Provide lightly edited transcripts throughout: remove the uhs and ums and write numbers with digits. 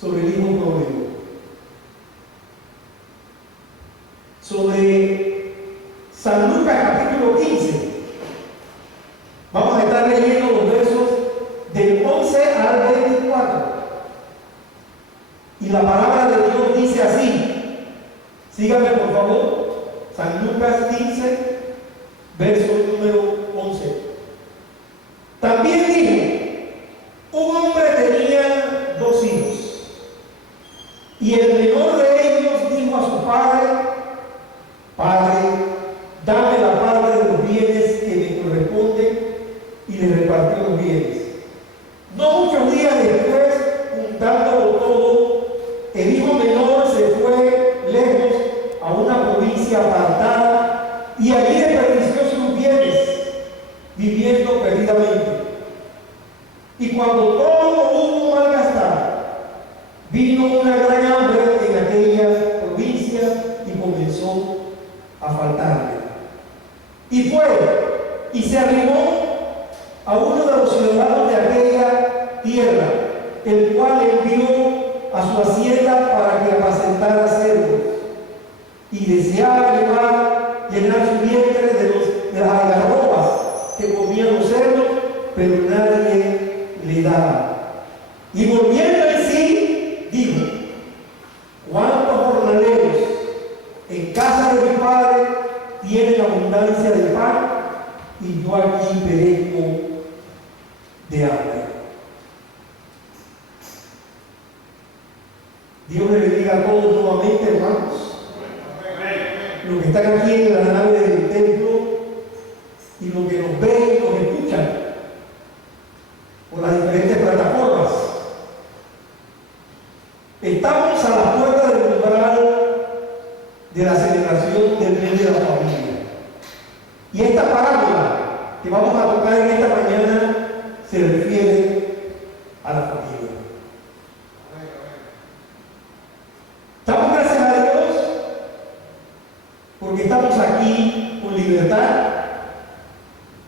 sobre el hijo pródigo, sobre San Lucas capítulo 15. Vamos a estar leyendo los versos del 11 al 24. Y la palabra de Dios dice así. Síganme por favor. San Lucas 15, verso número 11. También dijo: un hombre tenía 2 hijos, y el menor de ellos dijo a su padre: Padre, dame la parte de los bienes que me corresponden, y le repartió los bienes. No muchos días después, juntándolo todo, el hijo menor se fue lejos a una provincia apartada y allí desperdició sus bienes, viviendo perdidamente. Y cuando todo hubo malgastado, vino una gran hambre en aquella provincia y comenzó a faltarle. Y fue y se arrimó a uno de los ciudadanos de aquella tierra, el cual envió a su hacienda para que apacentara cerdos, y deseaba llenar su vientre de las algarrobas que comían los cerdos, pero nadie le daba. Y volviendo en sí, dijo: ¿cuántos jornaleros en casa de mi padre tienen abundancia de pan, y yo aquí perezco de hambre? Dios les bendiga a todos nuevamente, hermanos. Los que están aquí en la nave del templo y los que nos ven y nos escuchan por las diferentes plataformas. Estamos a la puerta del umbral de la celebración del mes de la familia. Y esta parábola que vamos a tocar en esta mañana se refiere a la familia. Damos gracias a Dios porque estamos aquí con libertad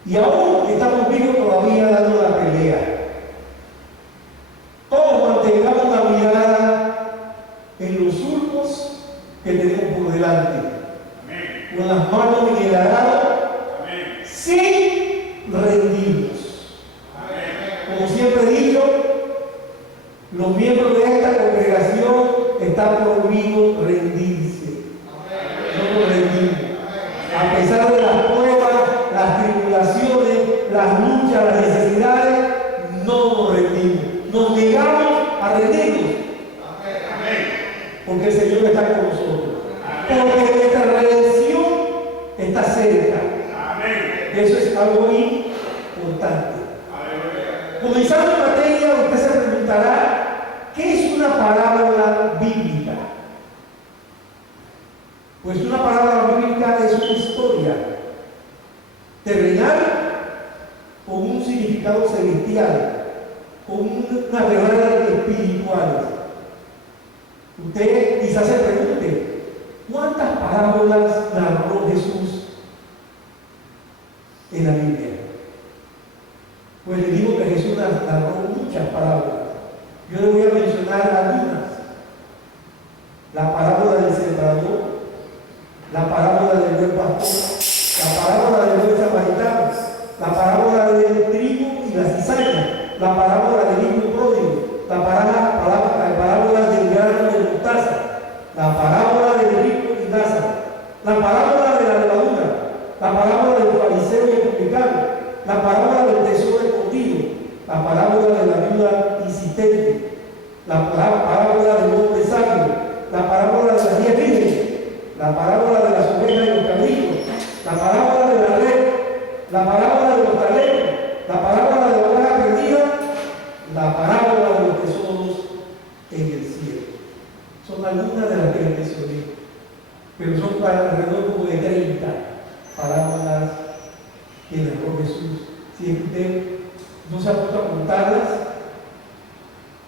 y aún estamos vivos todavía dando la pelea. Todos mantengamos la mirada en los surcos que tenemos por delante. Amén. Con las manos en el arado, sin rendirnos. Amén. Como siempre he dicho, los miembros de esta congregación está prohibido rendirse. No nos rendimos. A pesar de las pruebas, las tribulaciones, las luchas, las necesidades, no nos rendimos. Nos negamos a rendirnos. Porque el Señor está con nosotros. Porque nuestra redención está cerca. Eso es algo importante. Comenzando en materia, usted se preguntará: ¿qué es una parábola bíblica? Pues una parábola bíblica es una historia terrenal con un significado celestial, con unas verdades espirituales. Usted quizás se pregunte: ¿cuántas parábolas narró Jesús en la Biblia? Pues le digo que Jesús narró muchas parábolas. Yo le voy a mencionar algunas. La parábola del sembrador, la parábola del buen pastor, la parábola del buen samaritano, la parábola del trigo y la cizaña, la parábola del hijo pródigo, la parábola del grano de mostaza, la parábola del rico y Lázaro, la parábola de la levadura, la parábola del fariseo y el publicano, la parábola del tesoro escondido, la parábola de la viuda insistente, la parábola del hombre sabio, la parábola de las 10 vírgenes, la parábola de las ovejas y los cabritos, la parábola de la red, la parábola de los talentos, la parábola de la oveja perdida, la parábola de los tesoros en el cielo. Son algunas de las que les mencioné, pero son alrededor como de 30 parábolas que narró Jesús. Si usted no se ha puesto a apuntarlas,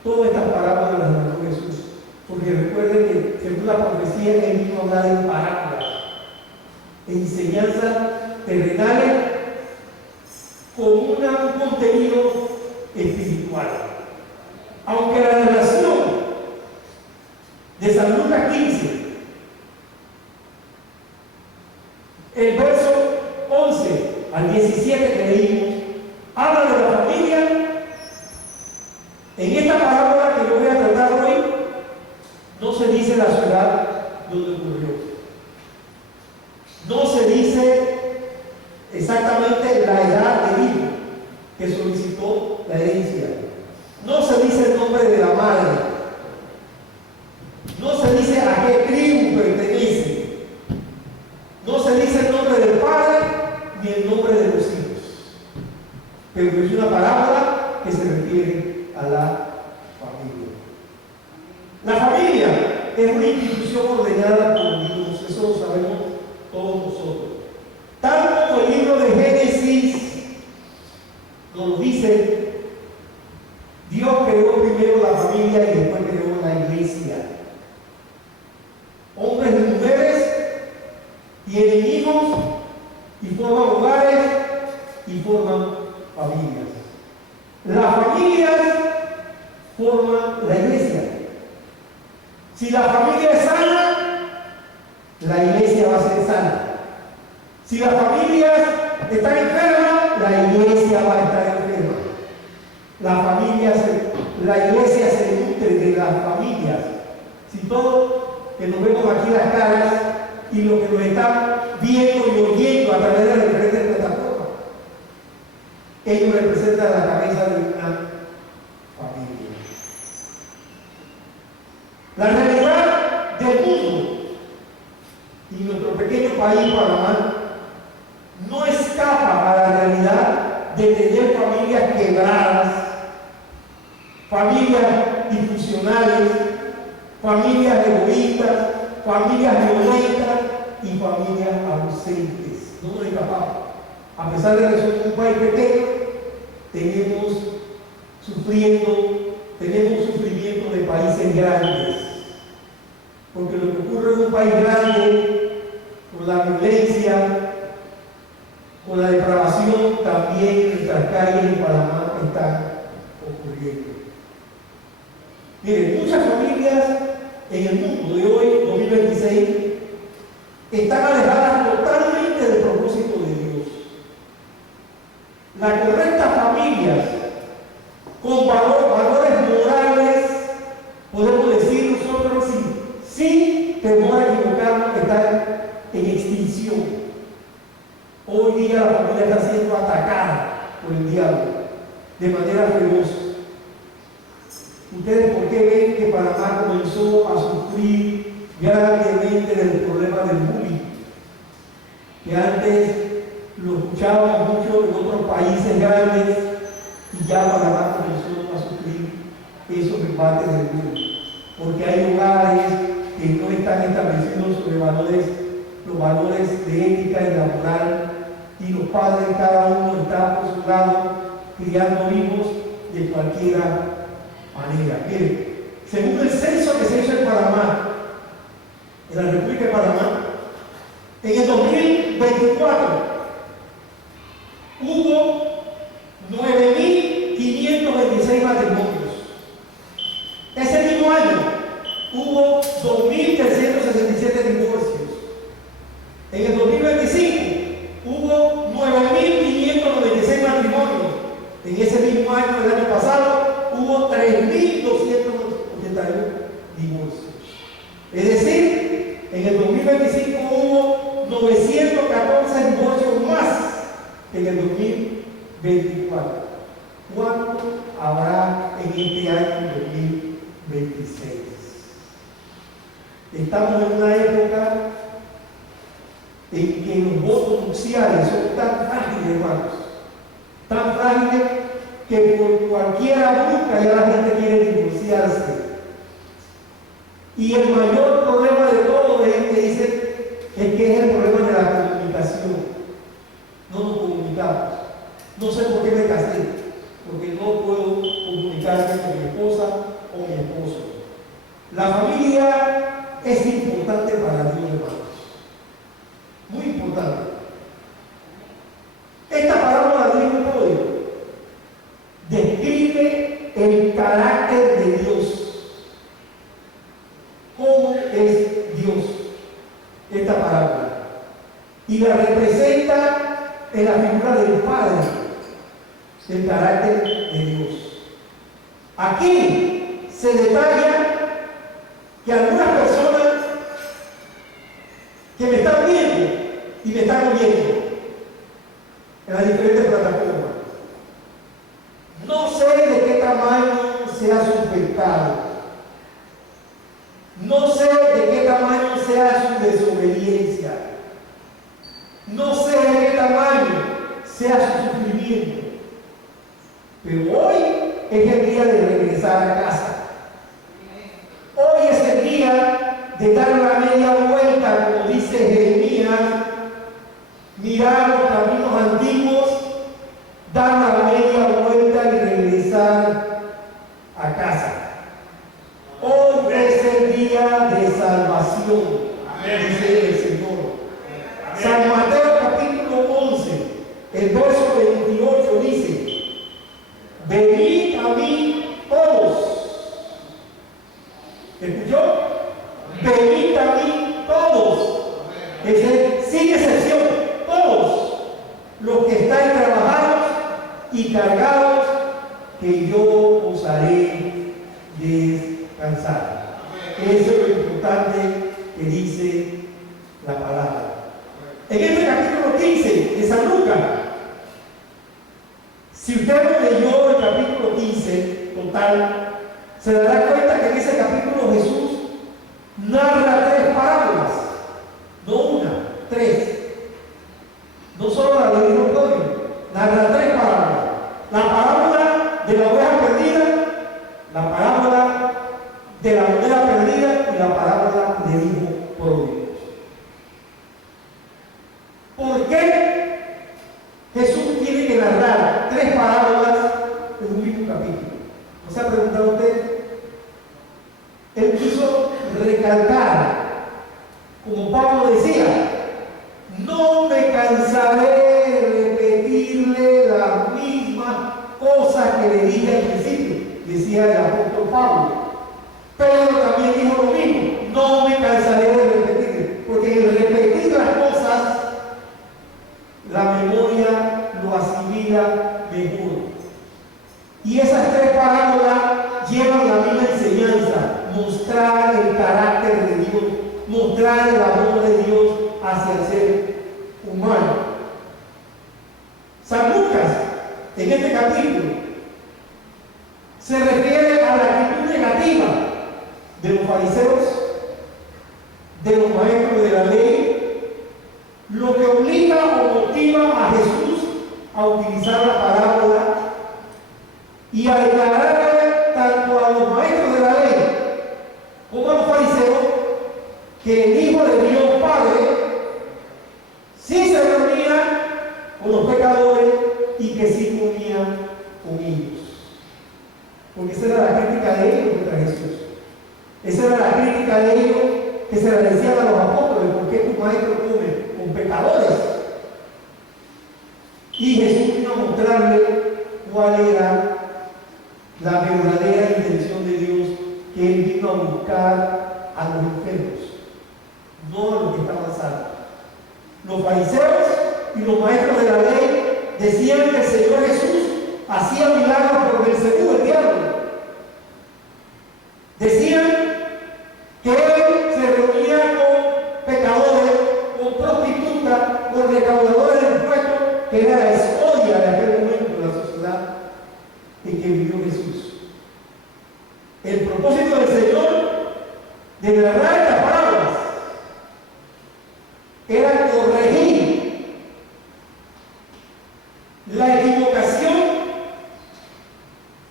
todas estas parábolas las narró Jesús. Porque recuerden que según la profecía, Él vino a hablar en parábolas, en enseñanzas terrenales con un contenido espiritual. Aunque la narración pero es una parábola que se refiere a la familia. La familia es una institución ordenada por Dios, eso lo sabemos todos nosotros. Tal como el libro de Génesis nos dice, Dios creó primero la familia y después creó la iglesia. Hombres y mujeres tienen hijos y forman hogares y forman familias. Las familias forman la iglesia. Si la familia es sana, la iglesia va a ser sana. Si las familias están enfermas, la iglesia va a estar enferma. La iglesia se nutre de las familias. Si todos que nos vemos aquí las caras y los que nos están viendo y oyendo a través de las diferentes plataformas, ellos representan la cabeza de una familia. La realidad del mundo y nuestro pequeño país, Panamá, no escapa a la realidad de tener familias quebradas, familias disfuncionales, familias egoístas, familias violentas y familias ausentes. No nos escapamos. A pesar de que somos un país pequeño, tenemos sufrimiento de países grandes. Porque lo que ocurre en un país grande, con la violencia, con la depravación, también en nuestras calles en Panamá están ocurriendo. Miren, muchas familias en el mundo de hoy, 2026, están alejadas totalmente del propósito de Dios. Las correctas familias, con valores morales, podemos decir nosotros sin temor a equivocarnos, que están en extinción. Hoy día la familia está siendo atacada por el diablo de manera feroz. ¿Ustedes por qué ven que Panamá comenzó a sufrir grandemente del problema del bullying? Que antes lo escuchábamos mucho en otros países grandes y ya Panamá comenzó a sufrir esos embates del bullying. Porque hay hogares que no están establecidos sobre los valores de ética y la moral, y los padres cada uno está por su lado criando hijos de cualquiera manera. Miren, según el censo que se hizo en Panamá, en la República de Panamá, en el 2024 hubo 9.526 matrimonios. Ese mismo año hubo 2.367 divorcios. En el 2025 hubo 9.596 matrimonios. En ese mismo año del año pasado hubo 3.281 divorcios. Es decir, en el 2025 hubo 914 divorcios más que en el 2024. ¿Cuánto habrá en este año 2026? Estamos en una época en que los votos nupciales son tan frágiles, hermanos, tan frágiles que por cualquier brusca ya la gente quiere divorciarse. Y el mayor problema de todo, de gente dice, es que es el problema de la comunicación. No nos comunicamos. No sé por qué me casé, porque no puedo comunicarme con mi esposa o mi esposo. La familia es importante para Dios, hermanos. Muy importante. Esta parábola del hijo pródigo describe el carácter de Dios. ¿Cómo es Dios? Esta parábola. Y la representa en la figura del Padre, el carácter de Dios. Aquí se detalla que algunas personas que me están viendo y me están oyendo en las diferentes plataformas, no sé de qué tamaño sea su pecado, no sé de qué tamaño sea su desobediencia, no sé de qué tamaño sea su sufrimiento, Pero hoy es el día de regresar a casa. Hoy es el día de dar la media vuelta, como dice Jeremías, mirar los caminos antiguos, dar la media vuelta y regresar a casa. Hoy es el día de salvación, dice el Señor. San Mateo capítulo 11, el verso 28 dice: venid a mí todos. ¿Escuchó? Venid a mí todos. Sin excepción, todos los que están trabajados y cargados, que yo os haré descansar. Eso es lo importante que dice la palabra. En este capítulo 15 de San Lucas, si usted no leyó el capítulo 15 total, se dará cuenta que en ese capítulo Jesús narra 3 parábolas, no una, 3. No solo la del hijo pródigo, narra 3 parábolas. La parábola de la oveja perdida, la parábola de la moneda perdida y la parábola del hijo pródigo. ¿Por qué Jesús tiene que narrar 3 parábolas en un mismo capítulo? ¿No se ha preguntado usted? Él quiso recalcar, como Pablo decía, no me cansaré de repetirle las mismas cosas que le dije al principio, decía el apóstol Pablo. Pedro también dijo lo mismo, no me cansaré de repetirle, porque en repetir las cosas, la memoria lo asimila mejor. Y esas 3 parábolas llevan la misma enseñanza, mostrar el carácter de Dios, mostrar el amor de Dios hacia el ser humano. San Lucas, en este capítulo, se refiere a la actitud negativa de los fariseos, de los maestros de la ley, lo que obliga o motiva a Jesús a utilizar la parábola y a declararle tanto a los maestros de la ley como a los fariseos que el Hijo de Dios Padre sí se reunía con los pecadores y que sí comía con ellos. Porque esa era la crítica de ellos contra Jesús. Esa era la crítica de ellos que se le decían a los apóstoles: ¿por qué tu maestro come con pecadores? Y Jesús vino a mostrarle cuál era la verdadera intención de Dios, que Él vino a buscar a los enfermos, no a los que estaban sanos. Los fariseos y los maestros de la ley decían que el Señor Jesús hacía milagros por Belcebú, el diablo. Decían que Él se reunía con pecadores, con prostitutas, con recaudadores de impuestos, que era la escoria de aquel momento de la sociedad en que vivió Jesús. El propósito del Señor de narrar estas parábolas era corregir la equivocación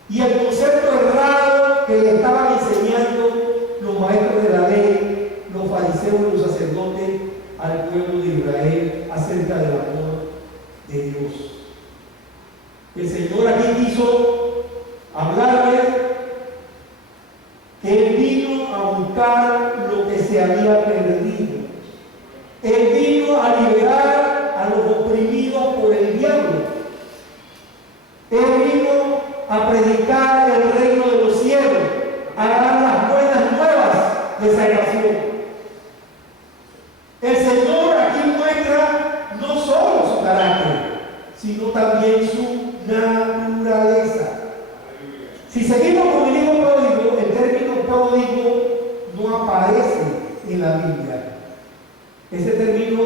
y el concepto errado que le estaban enseñando los maestros de la ley, los fariseos y los sacerdotes al pueblo de Israel acerca del amor de Dios. El Señor aquí quiso hablarles que Él vino a buscar lo que se había perdido. Él vino a liberar a los oprimidos por el diablo. Él vino a predicar el reino de los cielos, a dar las buenas nuevas de salvación. El Señor aquí muestra no solo su carácter, sino también su naturaleza. Si seguimos con el hijo pródigo, el término pródigo no aparece en la Biblia. Ese término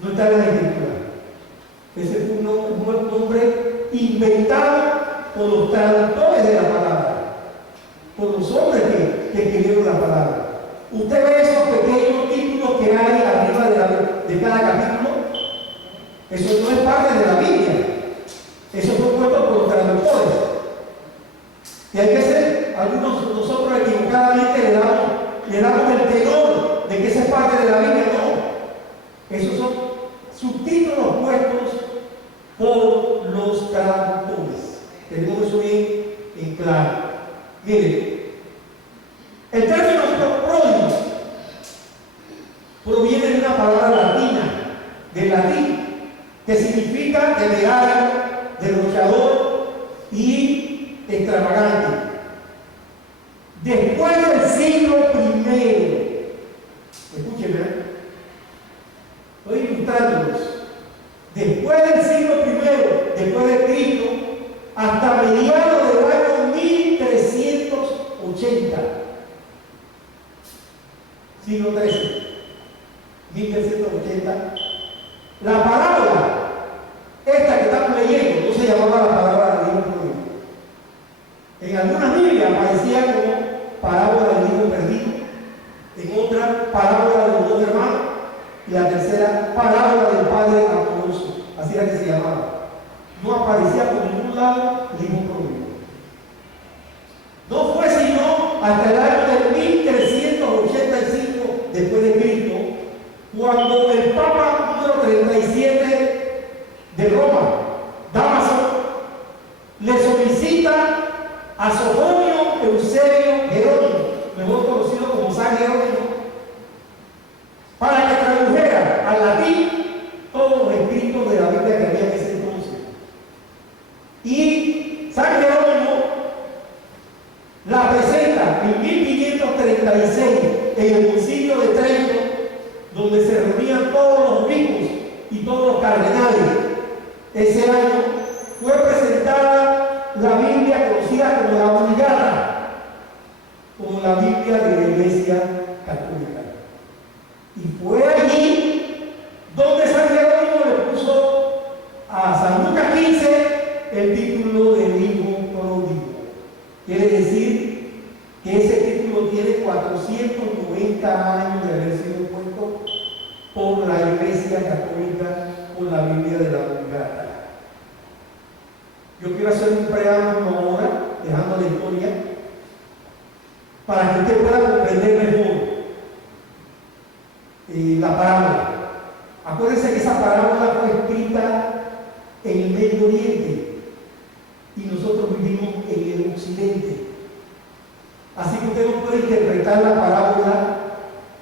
no está en la Escritura. Ese fue un nombre inventado por los traductores de la palabra, por los hombres que escribieron la palabra. Usted ve esos pequeños títulos que hay arriba de cada capítulo. Eso no es parte de la Biblia. Eso fue puesto por los traductores. Y hay veces, algunos de nosotros equivocadamente le damos el tenor de que esa es parte de la Biblia. No. Esos son subtítulos puestos por los traductores. Tenemos eso bien en claro. Miren, el término pródigo proviene de una palabra latina, del latín, que significa temerario, derrochador y extravagante. Después del siglo I, escúchenme, estoy ilustrándolos. Después del siglo I, después de Cristo, hasta mediados del año 1380, siglo XIII, 1380, la palabra, esta que estamos leyendo, no se llamaba la palabra del hijo pródigo. En algunas Biblias aparecía como parábola del hijo perdido, en otra parábola de los dos hermanos, y la tercera parábola del padre amoroso, así era que se llamaba. No aparecía por ningún lado el hijo pródigo. No fue sino hasta el año de 1385 después de Cristo, cuando el Papa número 37 de Roma, Dámaso, le solicita a Sofonio Eusebio Jerónimo, mejor conocido como San Jerónimo, para que tradujera al latín todos los escritos de la Biblia que había en ese entonces. Y San Jerónimo la presenta en 1536 en el Concilio de Trento, donde se reunían todos los obispos y todos los cardenales. Ese año fue presentada la Biblia conocida como la Vulgata, como la Biblia de la Iglesia Católica. Y fue allí donde San Jerónimo le puso a San Lucas 15 el título de hijo pródigo. Quiere decir que ese título tiene 490 años de haber sido puesto por la Iglesia Católica con la Biblia de la Vulgata. Yo quiero hacer un preámbulo ahora, dejando la historia, para que usted pueda comprender mejor la parábola. Acuérdense que esa parábola fue escrita en el Medio Oriente y nosotros vivimos en el Occidente. Así que usted no puede interpretar la parábola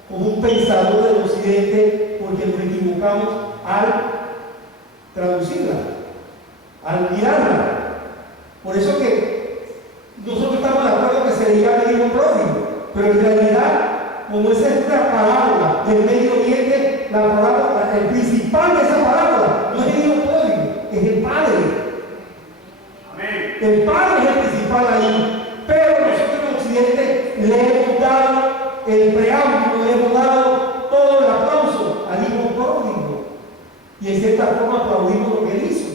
como un pensador del Occidente, porque nos equivocamos al traducirla, al mirarla. Por eso que nosotros estamos de acuerdo que se le llama el hijo pródigo, pero en realidad, como esa es una parábola del Medio Oriente, la parábola, el principal de esa parábola no es el hijo pródigo, es el padre. Amén. El padre es el principal ahí, pero nosotros en Occidente le hemos dado el preámbulo, le hemos dado todo el aplauso al hijo pródigo. Y en cierta forma aplaudimos lo que él hizo.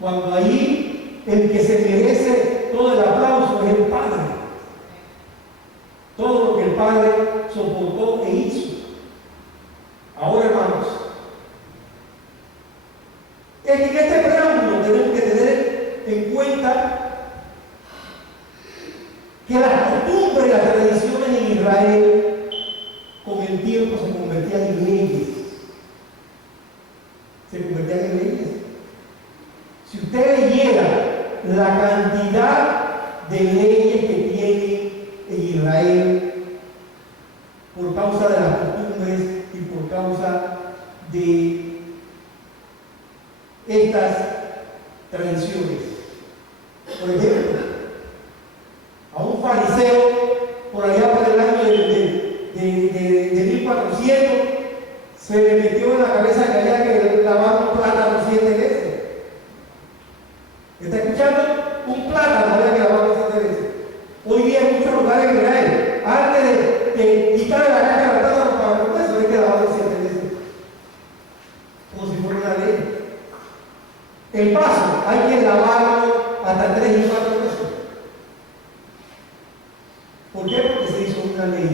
Cuando ahí el que se merece todo el aplauso es el Padre. Todo lo que el Padre soportó e hizo. Ahora, hermanos, es que en este preámbulo tenemos que tener en cuenta que las costumbres y las tradiciones en Israel con el tiempo se convertían en leyes. Se convertían en leyes. Si usted leyera la cantidad de leyes que tiene en Israel por causa de las costumbres y por causa de estas tradiciones. Por ejemplo, a un fariseo por allá por el año de 1400 se le metió en la cabeza que había que lavar un plátano 7 veces. ¿Está escuchando? Un plátano había que lavarlo 7 veces. Hoy día en muchos lugares en Israel, antes de quitarle la caja al plátano para comer, eso hay que lavarlo 7 veces. Como si fuera una ley. El vaso hay que lavarlo hasta 3 y 4 veces. ¿Por qué? Porque se hizo una ley.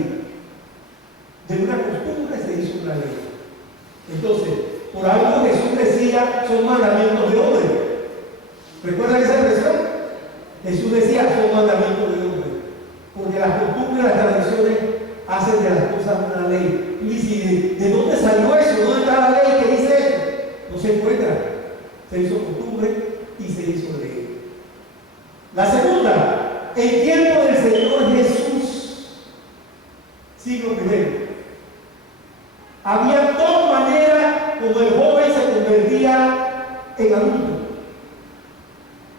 De una costumbre se hizo una ley. Entonces, por algo Jesús decía, son mandamientos de hombre. ¿Recuerdan esa expresión? Jesús decía, son mandamientos de hombre, porque las costumbres y las tradiciones hacen de las cosas una ley. Y dice, ¿de dónde salió eso? ¿Dónde está la ley que dice eso? No se encuentra. Se hizo costumbre y se hizo ley. La segunda, el tiempo del Señor Jesús, siglo I. Había dos maneras como el joven se convertía en adulto.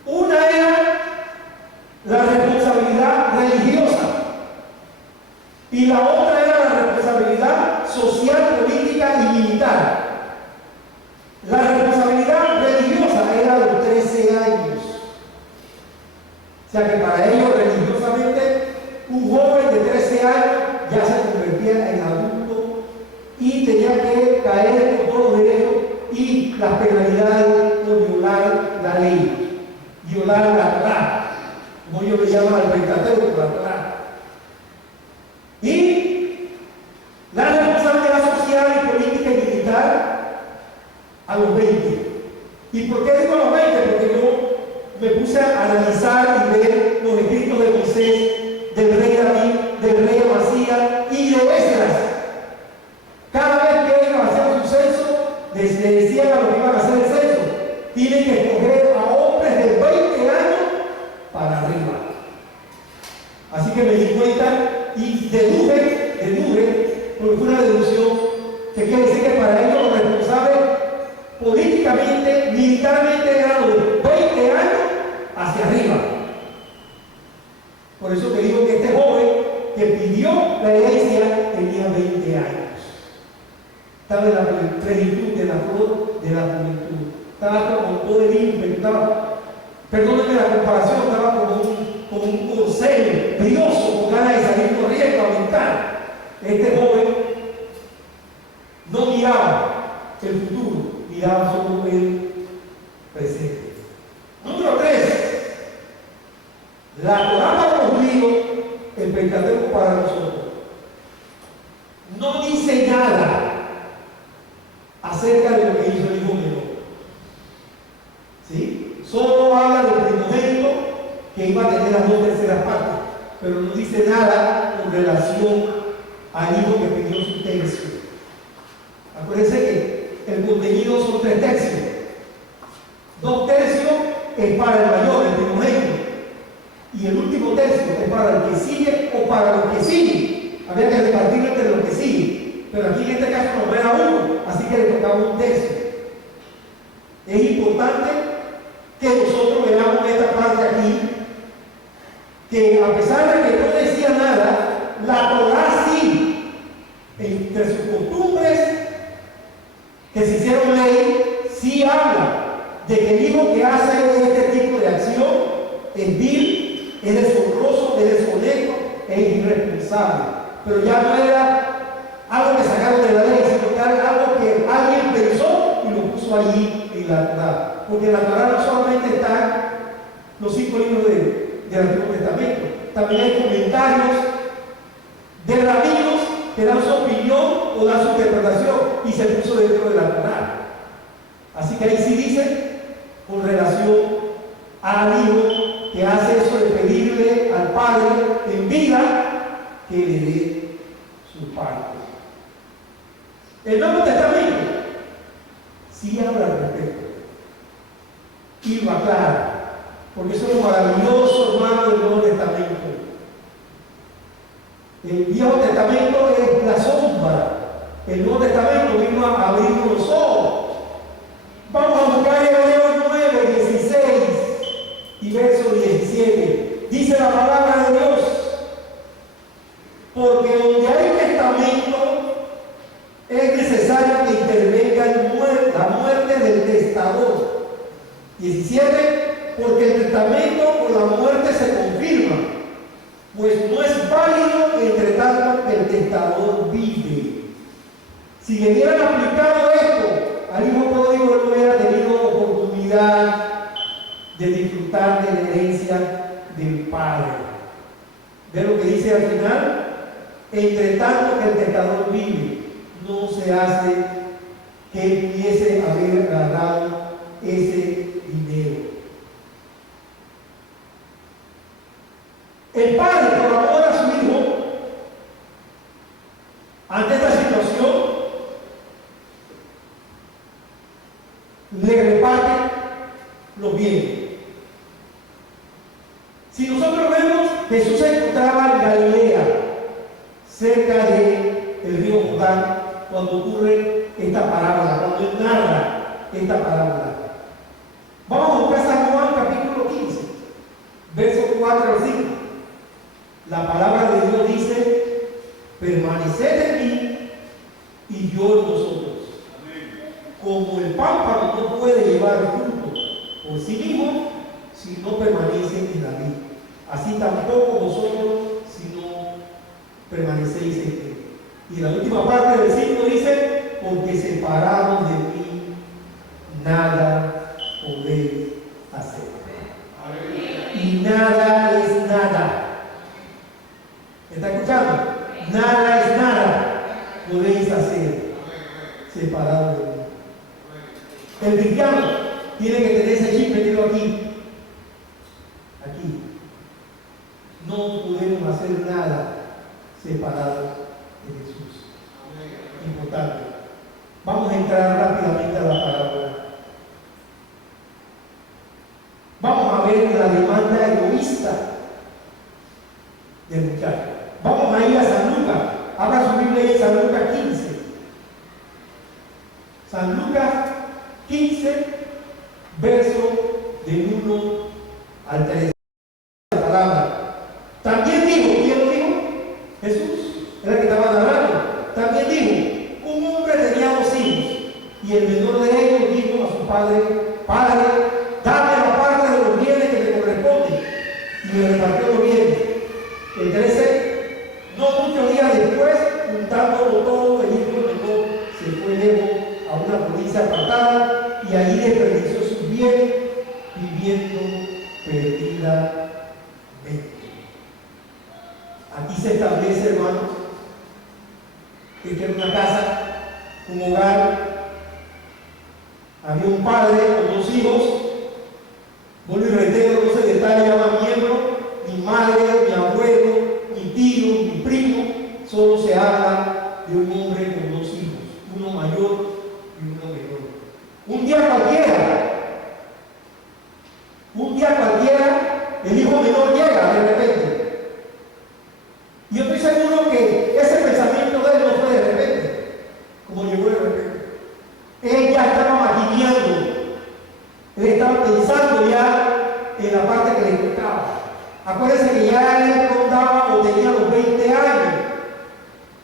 Una era la responsabilidad religiosa y la otra era la responsabilidad social, política y militar. La responsabilidad religiosa era a los 13 años. O sea que para ellos religiosamente un joven de 13 años ya se convertía en adulto y tenía que caer con todos los derechos y las penalidades por violar la ley, violar la Torá, como ellos le llaman al Pentateuco, la Torá. Y la responsabilidad social y política y militar a los 20. ¿Y por qué digo a los 20? Porque yo me puse a analizar y ver los escritos de Moisés, del rey David, del rey Amasías y de Esdras. Cada vez que ellos hacían su censo, les decían a los que iban a hacer el censo, tienen que escoger a hombres de 20 años para arriba. Así que me di cuenta y deduje, porque fue una deducción, que quiere decir que para ellos los responsables políticamente, militarmente eran los de 20 años hacia arriba. Por eso te digo que este joven que pidió la herencia tenía 20 años. Estaba en la plenitud de la flor de la juventud. Estaba como todo el ímpetu, perdónenme la comparación, estaba como un corcel brioso con ganas de salir corriendo a brincar. Este joven no miraba el futuro, miraba solo el presente. Número 3. La Torá para los judíos, el Pentateuco para nosotros. No dice nada acerca de lo que hizo el hijo menor. ¿Sí? Solo habla del primogénito que iba a tener las 2/3 partes, pero no dice nada con relación al hijo que pidió su tercio. Acuérdense que el contenido son 3/3. 2/3 es para el mayor, el primogénito, y el último tercio es para el que sigue o para los que siguen. Había que repartirlo entre los que siguen, pero aquí en este caso nos era uno, así que le tocaba 1/3. Es importante que nosotros veamos esta parte aquí, que a pesar de que no decía nada, la Torá sí, entre sus costumbres que se hicieron ley, sí habla de que el hijo que hace este tipo de acción es vil, es deshonroso, es deshonesto, es irresponsable. Pero ya no era algo que sacaron de la ley, sino que era algo que alguien pensó y lo puso allí en la Torá. Porque en la Torá no solamente están los 5 libros del Antiguo Testamento, también hay comentarios de rabinos que dan su opinión o dan su interpretación y se puso dentro de la Torá. Así que ahí sí dice con relación al hijo que hace eso de pedirle al padre en vida que le dé su parte. El Nuevo Testamento sí habla al respecto y lo aclara, porque eso es lo maravilloso, hermano, del Nuevo Testamento. El Viejo Testamento es la sombra, el Nuevo Testamento vino a abrir los ojos. Vamos a buscar Hebreos 9, 16 y verso 17. Dice la palabra de Dios: porque donde hay testamento es necesario que intervenga la muerte del testador. 17. Porque el testamento por la muerte se confirma, pues no es válido entre tanto que el testador vive. Si le hubieran aplicado esto al hijo pródigo, él no hubiera tenido oportunidad de disfrutar de la herencia del padre. ¿Ve lo que dice al final? Entre tanto que el testador vive, no se hace que él pudiese haber agarrado ese dinero. El padre, por amor a su hijo, ante esta situación, le reparte los bienes. Si nosotros vemos, Jesús se encontraba en Galilea, cerca del río Jordán, cuando ocurre esta parábola, cuando él narra esta parábola. Vamos a buscar San Juan capítulo 15, versos 4 al 5. La palabra de Dios dice: permaneced en mí y yo en vosotros. Como el pámpano no puede llevar fruto por sí mismo si no permanece en la vid, así tampoco vosotros si no permanecéis en él. Y la última parte del versículo dice: porque separados de mí nada podéis hacer. Y nada es nada. ¿Me está escuchando? Nada es nada podéis hacer separados de mí. El cristiano tiene que tener ese chip metido aquí. Aquí. No podemos hacer nada separado de Jesús. Importante. Vamos a entrar rápidamente a la parábola. Vamos a ver la demanda egoísta del muchacho. Vamos a ir a San Lucas. Abra su Biblia en San Lucas 15. San Lucas 15, verso del 1 al 3. La palabra. También dijo, ¿quién lo dijo? Jesús, era el que estaba narrando. También dijo: un hombre tenía 2 hijos, y el menor de ellos dijo a su padre: Padre, dame la parte de los bienes que me corresponden. Y le repartió los bienes. El 13, no muchos días después, juntándolo todo, el hijo menor se fue lejos a una provincia apartada, y allí desperdició sus bienes viviendo perdidamente. Aquí se establece, hermanos, que era una casa, un hogar. Había un padre con 2 hijos. Vuelvo y reitero, no se detalla más miembro, mi madre, mi abuelo, mi tío, mi primo. Solo se habla de un hombre con 2 hijos, uno mayor y uno menor. Un día cualquiera, el hijo menor llega de repente. Y yo estoy seguro que ese pensamiento de él no fue de repente, como llegó de repente. Él ya estaba maquineando, él estaba pensando ya en la parte que le tocaba. Acuérdense que ya él rondaba o tenía los 20 años.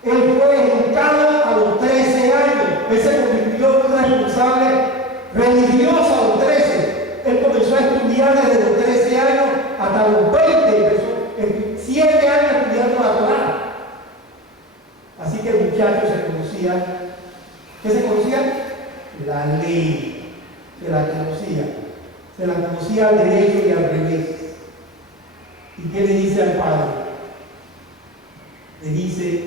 Él fue educado a los 13 años. Él se convirtió en un responsable religioso a los 13. Él comenzó a estudiar desde los 13 años hasta los 20. Empezó 7 años estudiando la Torá. Así que el muchacho se conocía. ¿Qué se conocía? La ley. Se la conocía. Se la conocía al derecho y al revés. ¿Y qué le dice al padre? Le dice: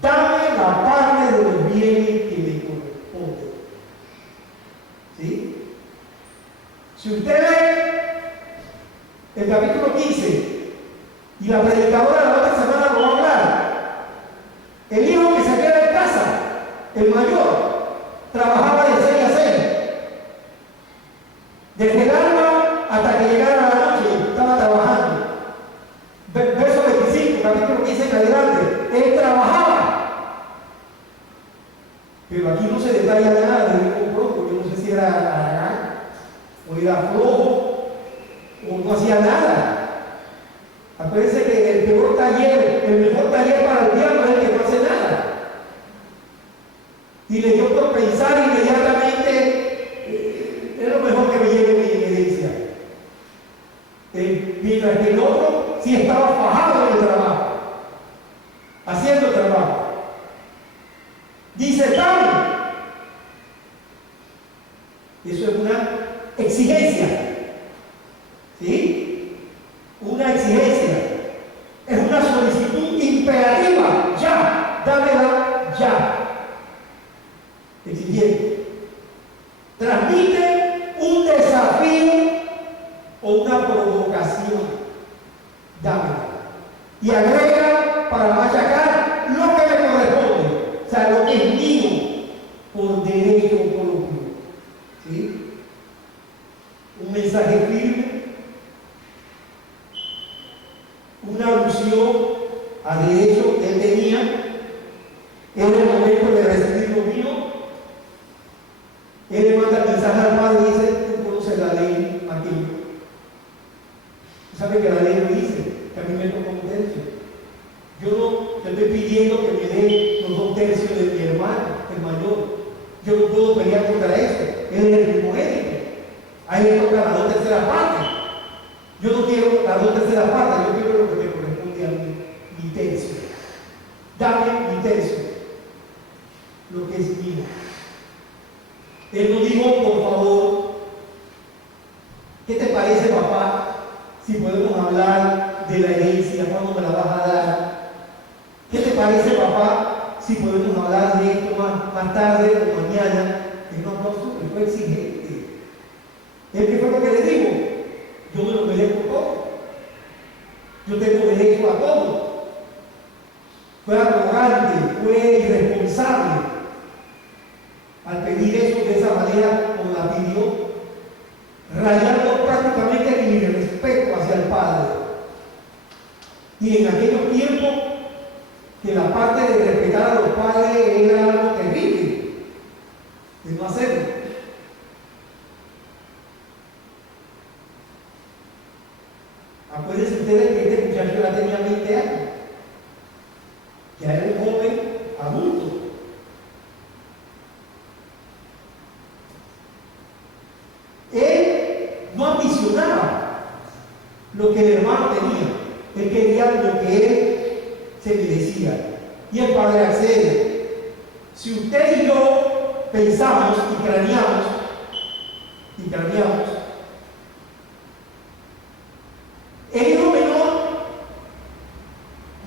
dame la parte de los bienes que me corresponde. ¿Sí? Si usted ve el capítulo 15, y la predicadora de la otra semana lo va a hablar, el hijo que se queda en casa, el mayor, trabajaba de 6 a 6. Desde el alba hasta que llegara la noche, estaba trabajando. Verso 25, capítulo 15 en adelante, él trabajaba. Pero aquí no se detalla nada de un bronco. Yo no sé si era aragán, o era flojo, o no hacía nada. Acuérdense que el mejor taller para el diablo es el que no hace nada. Y le dio por pensar inmediatamente: es lo mejor que me lleve mi evidencia. Mientras que el otro sí estaba fajado en el trabajo, haciendo trabajo. Dice: dame. Eso es una exigencia. ¿Sí? Una exigencia. Es una solicitud imperativa. Ya, dámela ya. Exigiendo. Transmite un desafío o una provocación. Dámela. y agrega para machacar lo que le corresponde, o sea, lo que es mío por derecho propio. ¿Sí? Un mensaje firme, una alusión a derecho que él tenía en el momento de recibir lo mío. Él le manda el mensaje al padre y dice: tú conoces la ley más que yo. Tú sabes que la ley lo dice, que a mí me toca un tercio. Yo no te estoy pidiendo que me dé los 2/3 de mi hermano, el mayor. Yo no puedo pelear contra eso. Él es el primogénito. A él le toca la 2/3 parte. Yo no quiero la 2/3 parte, yo quiero lo que me corresponde a mí, mi tercio. Dame mi tercio, lo que es mío. Él nos dijo: por favor, ¿qué te parece, papá, si podemos hablar de la herencia? ¿Cuándo me la vas a dar? ¿Qué te parece, papá, si podemos hablar de esto más tarde o mañana? Él no habló, fue exigente. ¿Él qué fue lo que le dijo? Yo me lo merezco todo. Yo tengo derecho a todo. Fue arrogante, fue irresponsable al pedir eso de esa manera como la pidió, rayando prácticamente mi respeto hacia el Padre. Y en aquellos tiempos que la parte de respetar a los padres era algo terrible, de no hacerlo. Acuérdense ustedes que este muchacho ya tenía 20 años, ya era un joven adulto. Él no ambicionaba lo que el hermano tenía, él quería lo que él se merecía. Y el padre accede. Si usted y yo pensamos y craneamos, el hijo menor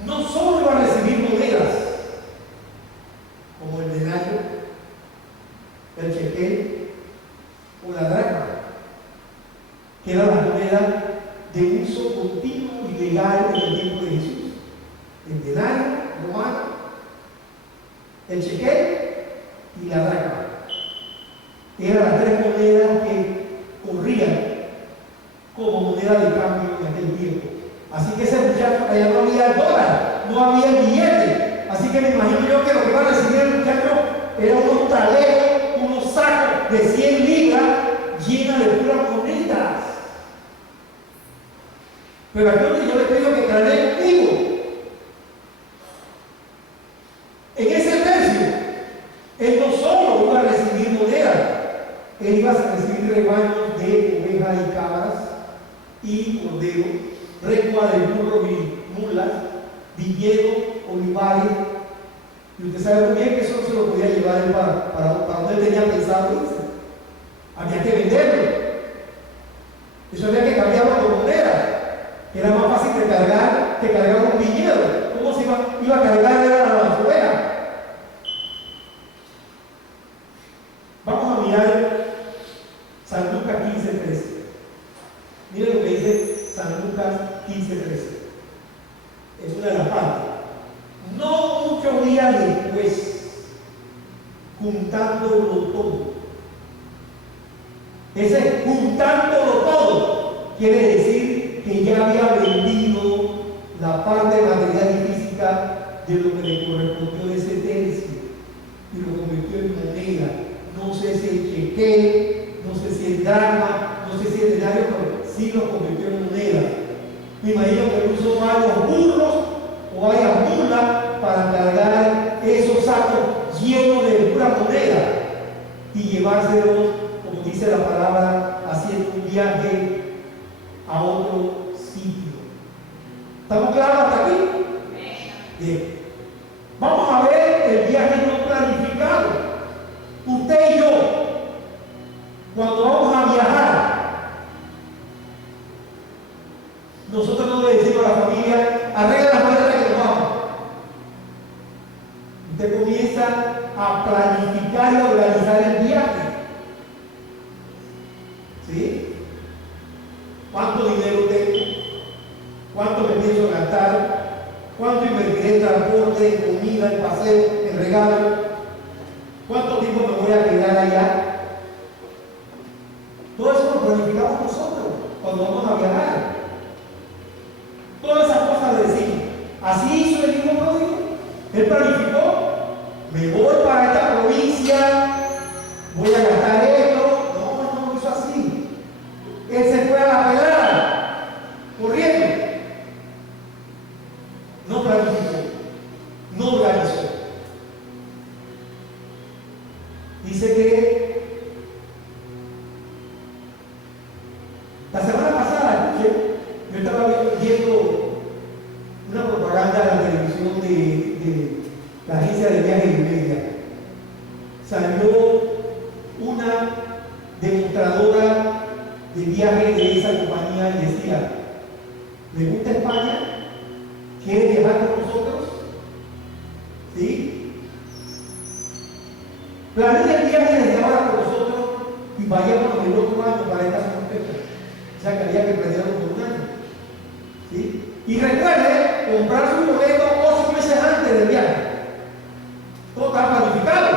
no solo iba a recibir monedas como el denario, el shekel o la dracma, que eran las monedas de uso continuo y legal en el tiempo de Jesús. El denario romano, el shekel y la dracma. Eran las 3 monedas que corrían como moneda de cambio en aquel tiempo. Así que ese muchacho, allá no había el dólar, no había el billete. Así que me imagino yo que lo que iba a recibir el muchacho era unos talegos, unos sacos de 100 libras llenas de puras monedas. Pero aquí donde yo le pido que cranee conmigo. En ese tercio, él no solo iba a recibir monedas, él iba a recibir rebaños de ovejas y cabras y corderos, recua de burros y mulas, viñedos, olivares. Y usted sabe muy bien que eso no se lo podía llevar él para donde él tenía pensado irse. Había que venderlo. Eso había que cambiarlo por moneda. Era más fácil de cargar que cargar un viñedo. ¿Cómo se iba a cargar la ovejas? Vamos a mirar San Lucas 15:13. Miren lo que dice San Lucas 15:13. Es una de las partes. No muchos días después, juntándolo todo. Ese juntándolo todo quiere decir que ya había vendido la parte material y física de lo que le correspondió de ese tercio y lo convirtió en moneda. No sé si el shekel, no sé si el dracma, no sé si el denario, pero sí lo convirtió en moneda. Me imagino que usó varios burros o varias mulas para cargar esos sacos llenos de pura moneda y llevárselos, como dice la palabra, haciendo un viaje a otro sitio. ¿Estamos claros hasta aquí? Bien. Vamos a ver el viaje no planificado. Usted y yo, cuando vamos a viajar, nosotros no le decimos a la familia: arregla la maleta que nos vamos. Usted comienza a planificar y a organizar el viaje. ¿Sí? ¿Cuánto dinero tengo? ¿Cuánto me pienso gastar? ¿Cuánto invertiré en transporte, en comida, en paseo, en regalo? ¿Cuánto tiempo me voy a quedar allá? Todo eso lo planificamos nosotros cuando vamos a viajar. Todas esas cosas le decimos. Así hizo el hijo pródigo. Él planificó. Me voy para esta provincia, voy a gastar esto. No, no lo hizo así. Él se fue a la pelada, corriendo. No planificó, no organizó. Dice que la semana pasada, yo estaba viendo una propaganda de la televisión de la agencia de viajes y media. Salió una demostradora de viajes de esa compañía y decía: ¿le gusta España? ¿Quiere viajar con nosotros? ¿Sí? Planea el viaje desde ahora con nosotros y vayamos el otro año para estas fechas. O sea que había que planearlo por un año. ¿Sí? Y recuerde comprar su boleto 8 meses antes del viaje. Todo está planificado.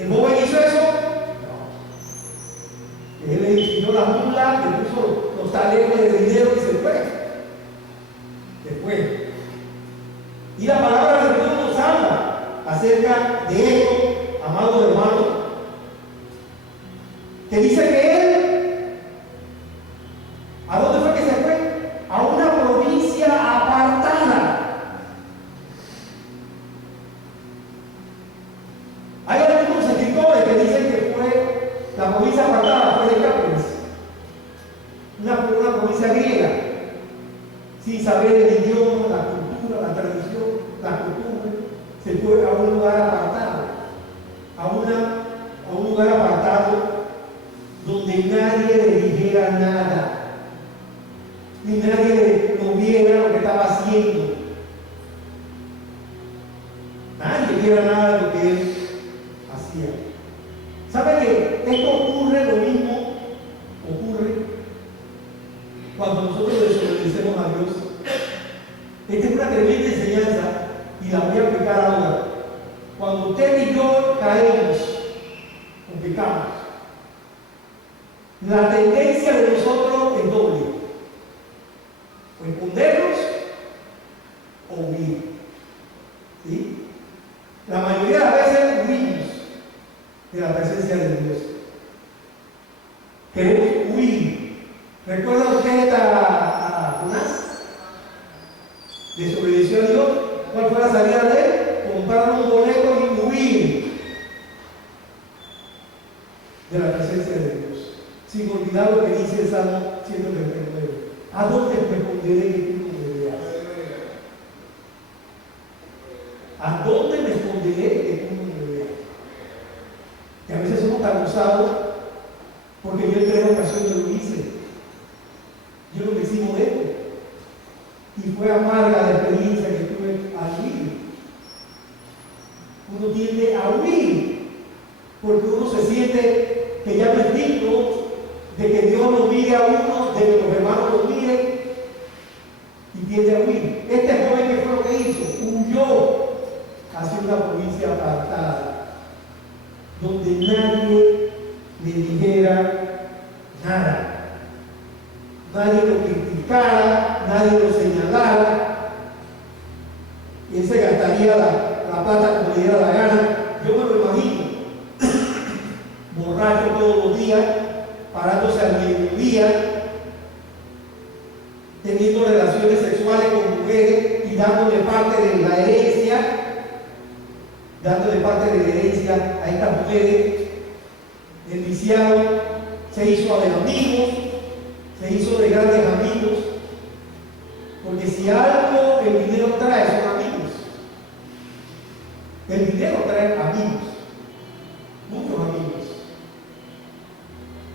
¿El joven hizo eso? No. Él le diseñó la mula, le puso los talegos de dinero y se fue. Y la palabra de Dios nos habla acerca de esto, amado hermano, que dice que él, ¿a dónde fue que se fue? A una provincia apartada. Hay algunos escritores que dicen que fue la provincia apartada, fue de Cáceres, una provincia griega, sin saber el idioma, la cultura, la tradición, la costumbre. Se fue a un lugar apartado, a un lugar apartado donde nadie le dijera nada, ni nadie lo viera lo que estaba haciendo, nadie viera nada de lo que él hacía. ¿Sabe que esto ocurre, lo mismo ocurre cuando nosotros desobedecemos a Dios? Esta es una tremenda enseñanza y la voy a aplicar ahora. Cuando usted y yo caemos o pecamos, la tendencia de nosotros es doble: o escondernos o huir. ¿Sí? La mayoría de las veces huimos de la presencia de Dios. Queremos huir. ¿Recuerda usted a Jonás? Desobedeció a Dios. ¿Cuál fue la salida de él? Comprar un boleto y huir de la presencia de Dios, sin olvidar lo que dice el Salmo 139. ¿A dónde me esconderé que tú no me veas? ¿A dónde me esconderé que tú no me veas? Que a veces somos tan usados, porque yo en 3 ocasiones lo hice. Yo no me eximo de esto. Y fue amarga la experiencia que tuve al huir. Uno tiende a huir porque uno se siente que ya no es digno de que Dios lo mire a uno, de que los hermanos lo miren, y tiende a huir. Este joven, ¿qué fue lo que hizo? Huyó hacia una provincia apartada donde nadie le dijera nada. Nadie lo criticara, nadie lo señalara. Y él se gastaría la plata como le diera la gana. Yo me lo imagino, borracho todos los días, parándose al mediodía, teniendo relaciones sexuales con mujeres y dándole parte de la herencia, a estas mujeres. El viciado se hizo de amigos, se hizo de grandes amigos, porque si algo el dinero trae son amigos. El dinero trae amigos, muchos amigos.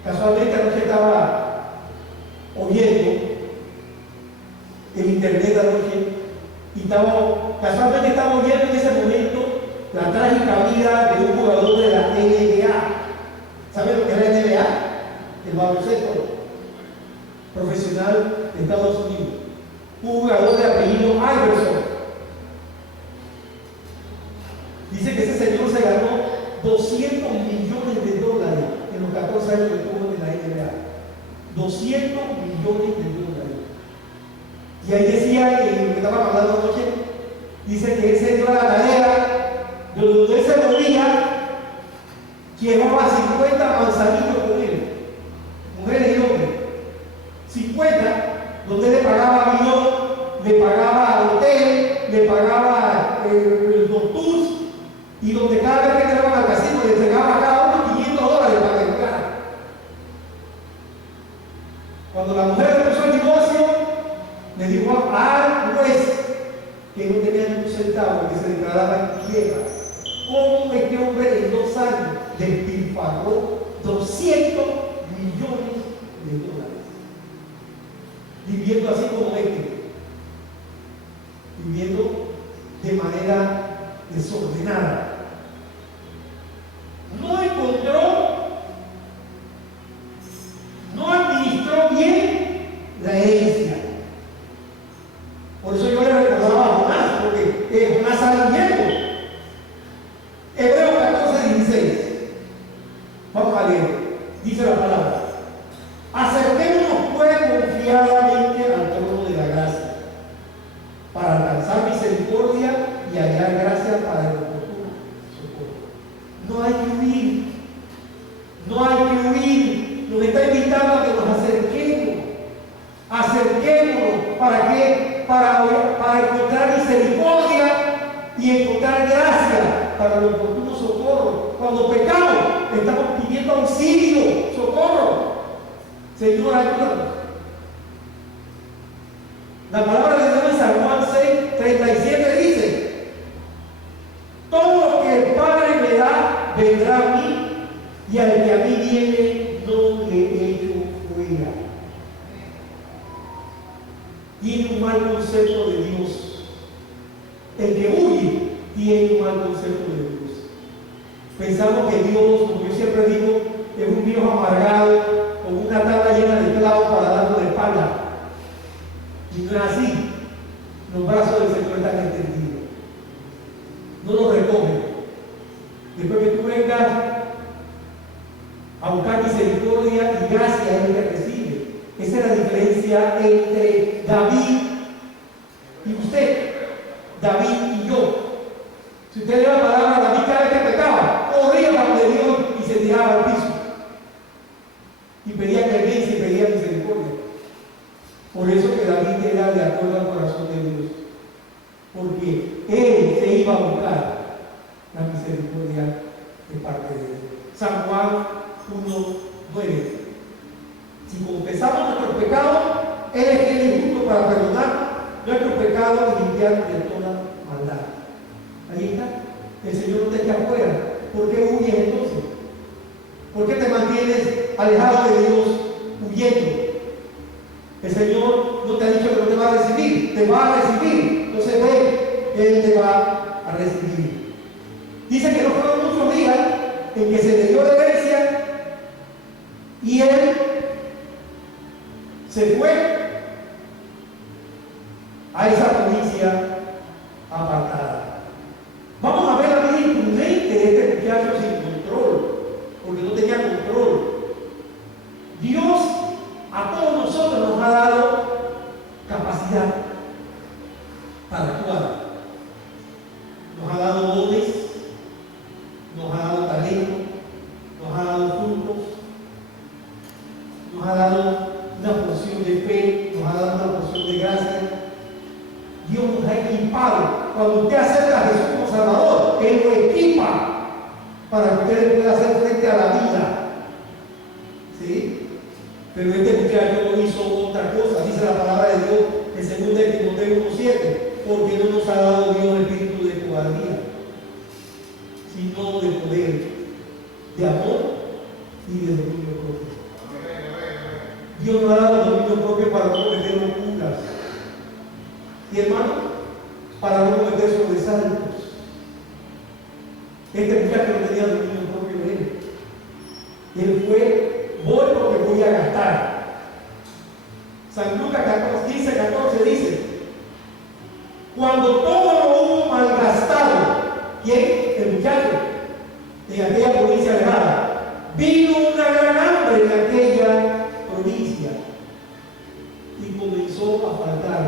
Casualmente anoche estaba oyendo el internet anoche y casualmente estaba oyendo en ese momento la trágica vida de un jugador de la NBA. ¿Saben lo que es la NBA? El baloncesto profesional de Estados Unidos. un jugador de apellido Iverson. Dice que ese señor se ganó $200 millones en los 14 años que estuvo en la NBA. $200 millones. Y ahí decía, en lo que estaba hablando anoche, dice que él se dio a la tarea, de donde él se moría, llevaba 50 manzanillos con él, mujeres y hombres. 50, donde le pagaba avión, le pagaba hotel, le pagaba los tours, y donde cada vez que entraban al casino le entregaba a cada uno $500 para que entrara. Cuando la mujer le puso el divorcio, le dijo al juez que no tenía ni un centavo, que se declaraba en quiebra. ¿Cómo este hombre en 2 años despilfarró $200 millones? Viviendo así como viviendo de manera desordenada. No administró bien la herencia. Por eso yo le recordaba a Jonás, porque Jonás sale huyendo. Hebreos 14:16. Vamos a leer. Dice la palabra: acerquémonos pues confiadamente al trono de la gracia, para alcanzar misericordia y hallar gracia para el oportuno socorro. No hay que huir. Nos está invitando a que nos acerquemos. Acerquémonos. ¿Para qué? Para encontrar misericordia y encontrar gracia para el oportuno socorro. Cuando pecamos, estamos pidiendo auxilio, socorro. Señor, ayúdanos. La palabra de Dios en San Juan 6:37 dice: todo lo que el Padre me da vendrá a mí, y al que a mí viene no le echo fuera. Tiene un mal concepto de Dios. El que huye tiene un mal concepto de Dios. Pensamos que Dios, como yo siempre digo, es un Dios amargado, con una tabla llena de clavos para darnos de espalda. Y no es así. Los brazos del Señor están extendidos. No los recoge. Después que tú vengas a buscar misericordia y gracia, Él te recibe. Esa es la diferencia entre David y usted, David y yo. Si usted lee la palabra, David cada vez que pecaba, corría bajo de Dios y se tiraba al piso. Y pedía clemencia y pedía misericordia. Por eso que David era de acuerdo al corazón de Dios. Porque él se iba a buscar la misericordia de parte de Dios. San Juan 1:9. Si confesamos nuestros pecados, Él es quien es justo para perdonar nuestros pecados y limpiarnos de toda maldad. Ahí está. El Señor no te echa afuera. ¿Por qué huyes entonces? ¿Por qué te mantienes alejado de Dios huyendo? El Señor no te ha dicho que no te va a recibir, te va a recibir. Entonces ve, Él te va a recibir. Dice que no fueron muchos días en que se le dio la herencia y Él se fue a esa provincia apartada. Vamos a ver la vida imprudente de este muchacho sin control, porque no tenía control. Dios a todos nosotros nos ha dado capacidad para actuar. Nos ha dado dones, nos ha dado talento, nos ha dado frutos, nos ha dado una porción de fe, nos ha dado una porción de gracia. Dios nos ha equipado. Cuando usted acepta a Jesús como Salvador, Él lo equipa para que usted pueda hacer frente a la vida. ¿Sí? Pero este muchacho hizo otra cosa. Dice la palabra de Dios en 2 Timoteo 1:7: porque no nos ha dado Dios el espíritu de cobardía, sino de poder, de amor y de dominio propio. Dios nos ha dado dominio propio para no cometer locuras. Y hermano, para no cometer sobresaltos. Este muchacho no tenía dominio propio de él. Él fue, voy porque voy a gastar. San Lucas 15:14 dice: Cuando todo lo hubo malgastado, ¿quién? El muchacho, en aquella provincia lejana. Vino una gran hambre en aquella provincia y comenzó a faltar.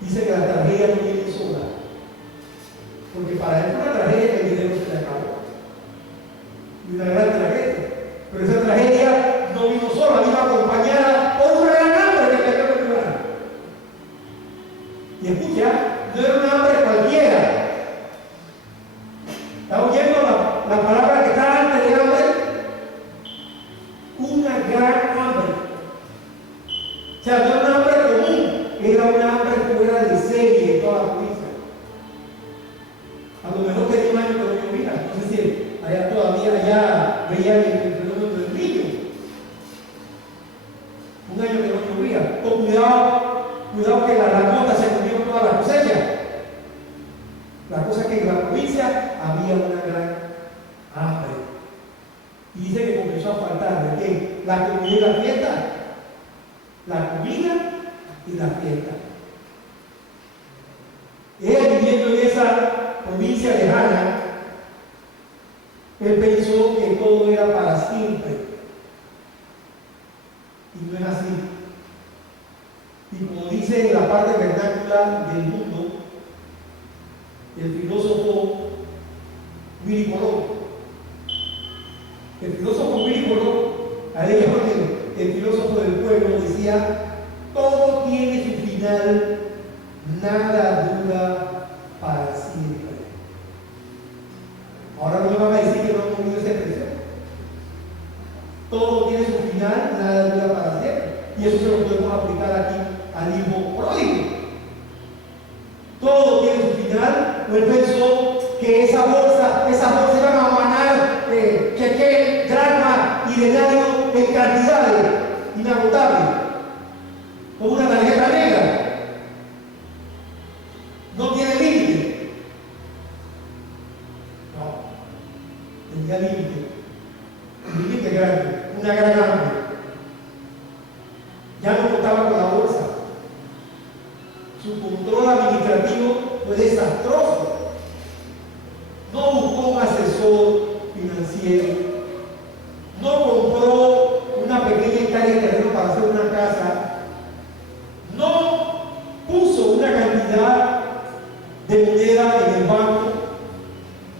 Dice que la tragedia no viene sola, porque para él fue una tragedia que el dinero se le acabó. Y una gran tragedia. Pero esa tragedia no vino sola, vino acompañada por una gran hambre que cayó en el lugar. Y escucha, no era una hambre cualquiera. ¿Está oyendo la palabra que está antes de hambre? Una gran hambre. O sea, no era una hambre común, era una hambre fuera de serie en toda la provincia. A lo mejor tenía un año que no llovía. No sé si allá todavía veían el fenómeno del niño. Un año que no llovía. O cuidado que la langosta se comió toda la cosecha. La cosa es que en la provincia había una gran hambre. Y dice que comenzó a faltar de qué? La comida y la fiesta. La comida y la fiesta. Él viviendo en esa provincia lejana, él pensó que todo era para siempre. Y no es así. Y como dice en la parte vernácula del mundo, el filósofo Willy Colón. El filósofo Willy Colón, el filósofo del pueblo, decía: todo tiene su final, nada dura para siempre. Ahora no me van a decir que no han comido esa expresión. Todo tiene su final, nada dura para siempre. Y eso se lo podemos aplicar aquí al hijo pródigo. Todo tiene su final. Él pensó que esa bolsa iban a manar cheque, dracma y denario en cantidades inagotables, como una tarjeta negra. No tiene límite. No, tenía límite. Un límite grande, una gran hambre. Ya no contaba con la bolsa. Su control administrativo fue desastroso. No buscó un asesor financiero. No compró una pequeña hectárea de terreno para hacer una casa. No puso una cantidad de moneda en el banco.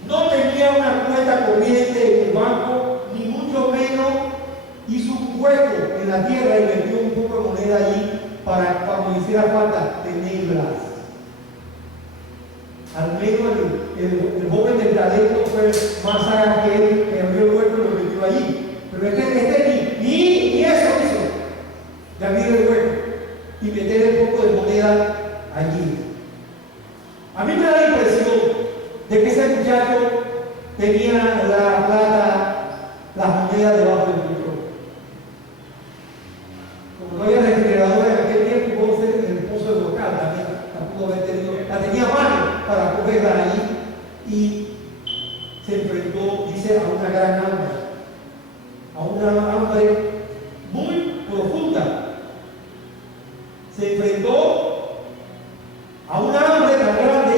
No tenía una cuenta corriente en el banco, ni mucho menos hizo un hueco en la tierra y metió un poco de moneda allí para cuando hiciera falta tenerlas. Al menos el joven del talento fue más sagaz que él, que abrió el hueco y lo metió allí. Pero ni eso hizo, de abrir el hueco y meter un poco de moneda allí. A mí me da la impresión de que ese muchacho tenía la plata, las monedas debajo del control. Como no había refrigerador en aquel tiempo, pudo ser en el pozo del local también, la pudo haber tenido, la tenía a mano para cogerla allí y se enfrentó, dice, a una gran hambre muy profunda. Se enfrentó a una hambre tan grande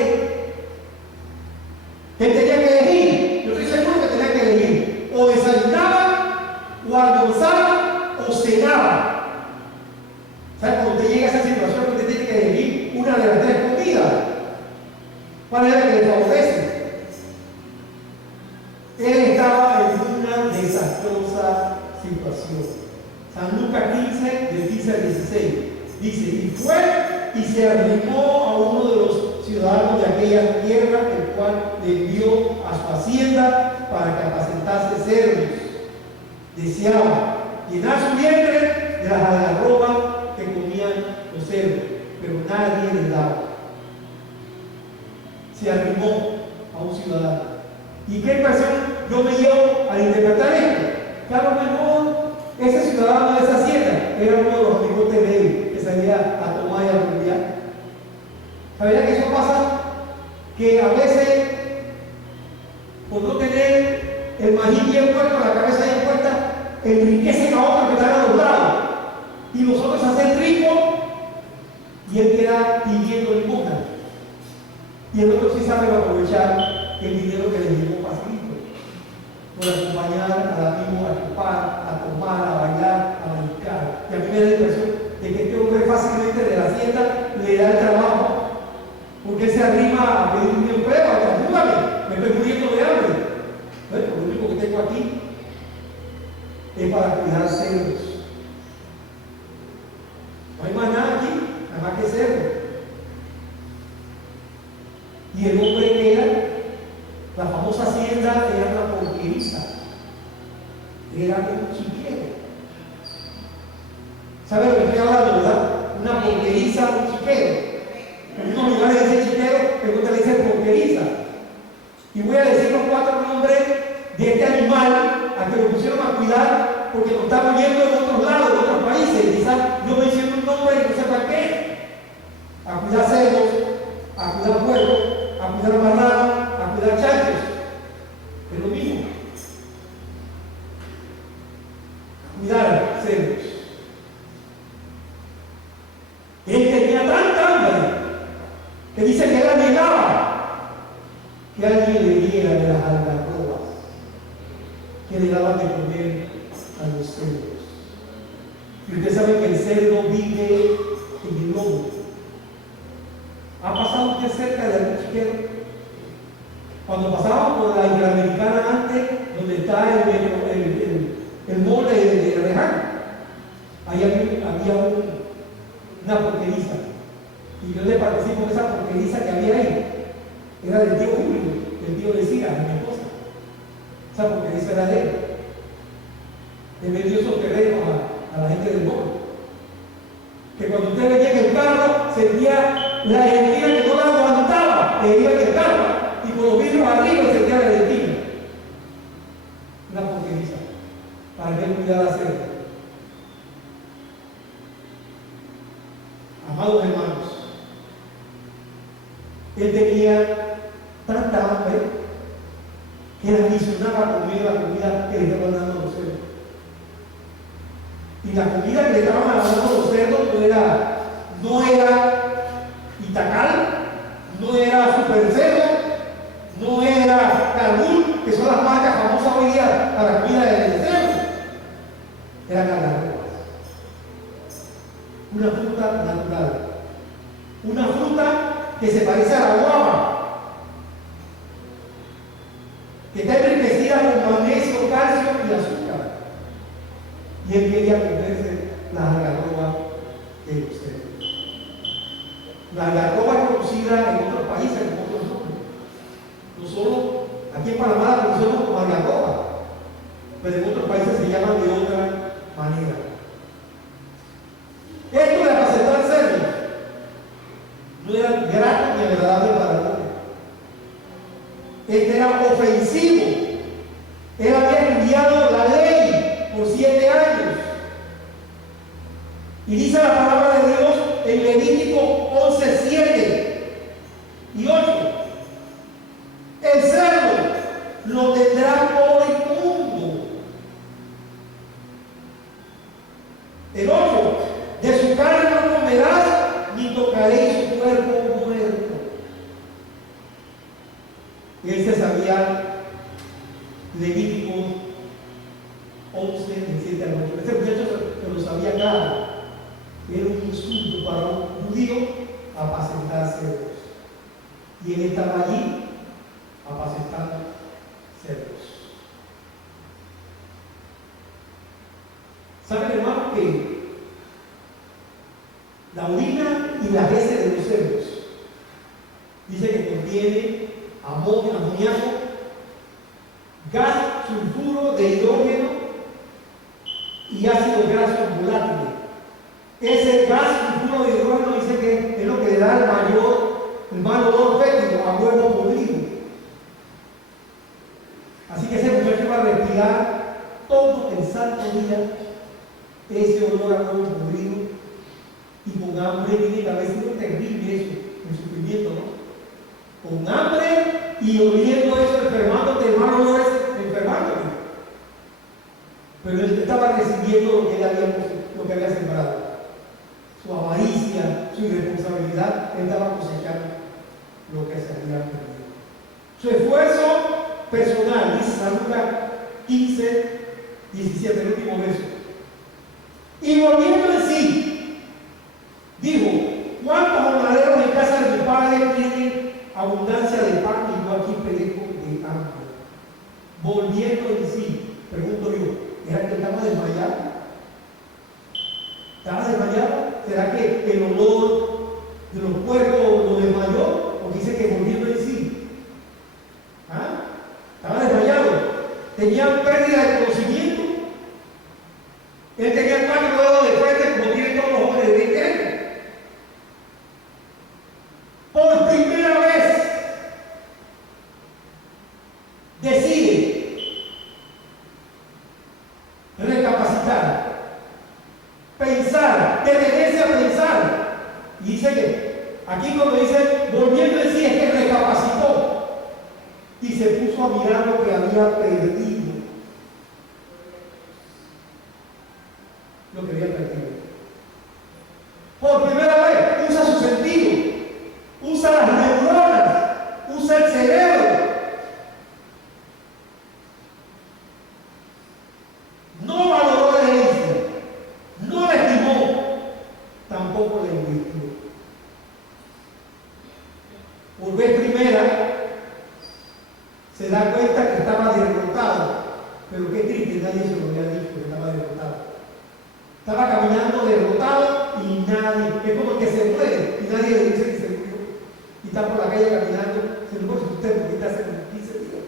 que tenía que elegir. Yo estoy seguro que tenía que elegir. O desayunaba, o almorzaba, o cenaba. ¿Sabes? Cuando usted llega a esa situación, usted tiene que elegir una de las tres comidas. ¿Cuál es la que le favorece? Él estaba en una desastrosa situación. San Lucas 15, del 15 al 16. Dice: y fue y se arrimó a uno de los ciudadanos de aquella tierra, el cual le envió a su hacienda para que apacentase cerdos. Deseaba llenar su vientre de las algarrobas que comían los cerdos, pero nadie les daba. Se arrimó a un ciudadano. ¿Y qué impresión yo me llevo al interpretar esto? Que a lo mejor ese ciudadano de esa hacienda era uno de los amigos de él que salía a tomar y a rumbear. ¿Sabía que eso pasa? Que a veces, por no tener el maní bien puesto, la cabeza bien puesta, enriquecen a otros que están a los lados. Y los otros se hacen ricos dinero que le llegó facilito por acompañar al amigo a chupar, a tomar, a bailar, a brincar. Y a mí me da la impresión de que este hombre fácilmente de la hacienda le da el trabajo, porque él se arrima a pedir un empleo, ayúdame, me estoy muriendo de hambre. Bueno, lo único que tengo aquí es para cuidar cerdos. No hay más nada aquí, nada más que cerdos. Y el hombre que era, la famosa hacienda era una porqueriza, era un chiquero. ¿Sabe lo que estoy hablando, verdad? Una porqueriza, un chiquero. En unos lugares dice chiquero, en otros dice porqueriza. Y voy a decir los 4 nombres de este animal a que lo pusieron a cuidar, porque lo estamos viendo en otros lados, en otros países. Quizás yo menciono un nombre y no sepa qué. A cuidar cerdos, a cuidar puercos, a cuidar marranos, a cuidar chanchos. Es lo mismo. A cuidar cerdos. Él tenía tanta hambre que dice que él anhelaba que alguien le diera de las algarrobas que le daban de comer a los cerdos. Y usted sabe que el cerdo vive en el lomo. ¿Ha pasado usted cerca de algún chiquero? Cuando pasábamos por la Interamericana antes, donde está el molde de Reján, ahí había una porqueriza. Y yo le participo en esa porqueriza que había ahí. Era del tío Julio, del tío de Cira, de mi esposa. Esa porqueriza era de él. Le vendió esos terrenos a la gente del pueblo. Que cuando usted venía en el carro, sentía la energía que no la aguantaba, le iba en el carro, y con los vidrios arriba sentía la energía. Una porqueriza, para que él cuidara cerca. Amados hermanos, él tenía tanta hambre que le aficionaba a comer la comida que le estaban dando los cerdos. Y la comida que le estaban dando los cerdos no era Itacal, no era Super Cerdo, no era Carbún, que son las marcas famosas hoy día para la comida de cerdo. Era algarrobas. Una fruta natural. Una fruta que se parece a la guava, que está enriquecida con magnesio, calcio y azúcar. Y él quería comerse las algarrobas de los cerdos. La algarroba es conocida en otros países con otros nombres. No solo aquí en Panamá la conocemos como algarroba, pero en otros países se llaman de otra manera. Esto de apacentar cerdos no era grato ni agradable para el hombre. Este era ofensivo. Él había estudiado la ley por 7 años. Y dice la palabra de Dios en Levítico 11, 7 y 8. El cerdo lo tendrá por inmundo. El 8. De su carne no comerás, ni tocaréis su cuerpo muerto. Él se sabía Levítico 11, 7 al 8. Ese muchacho se lo sabía claro. Era un insulto para un judío apacentar cerdos. Y él estaba allí apacentando cerdos. ¿Saben, hermano, que la orina y las heces de los cerdos dice que contiene amoníaco, gas sulfuro de hidrógeno y ácidos grasos volátiles? Ese gas sulfuro de hidrógeno dice que es lo que le da el mal olor fétido a huevo podrido. Así que ese muchacho va a respirar todo el santo día ese olor a huevo podrido. Y con hambre, tiene que haber sido terrible eso, el sufrimiento, ¿no? Con hambre y oliendo eso, enfermándote de mal olores, enfermándote. Pero él estaba recibiendo lo que había sembrado. Su avaricia, su irresponsabilidad, él estaba cosechando lo que se había perdido. Su esfuerzo personal, dice San Lucas 15, 17, el último verso. Y volviendo en sí, dijo: ¿cuántos jornaleros en casa de mi padre tienen abundancia de pan y yo aquí perezco de hambre? Volviendo en sí, pregunto yo, ¿era que estaba desmayado? ¿Estaba desmayado? ¿Será que el olor de los puercos lo desmayó? Porque dice que volviendo en sí. ¿Ah? Estaba desmayado. Tenía pérdida de conocimiento. Él tenía 4 dedos de frente como tienen todos los hombres de 20 años. Por primera vez decide recapacitar, pensar, detenerse a pensar. Y dice que aquí cuando dice volviendo en sí es que recapacitó y se puso a mirar lo que había perdido. Lo que había perdido. Por primera vez usa su sentido, usa las neuronas, usa el cerebro. No valoró la herencia, no la estimó, tampoco la invirtió. Por vez primera se da cuenta que estaba derrotado, pero qué triste, nadie se lo había dicho que estaba derrotado. Estaba caminando derrotado y nadie, es como el que se muere y nadie le dice que se murió. Y está por la calle caminando, se lo puede usted porque está hace 15 días.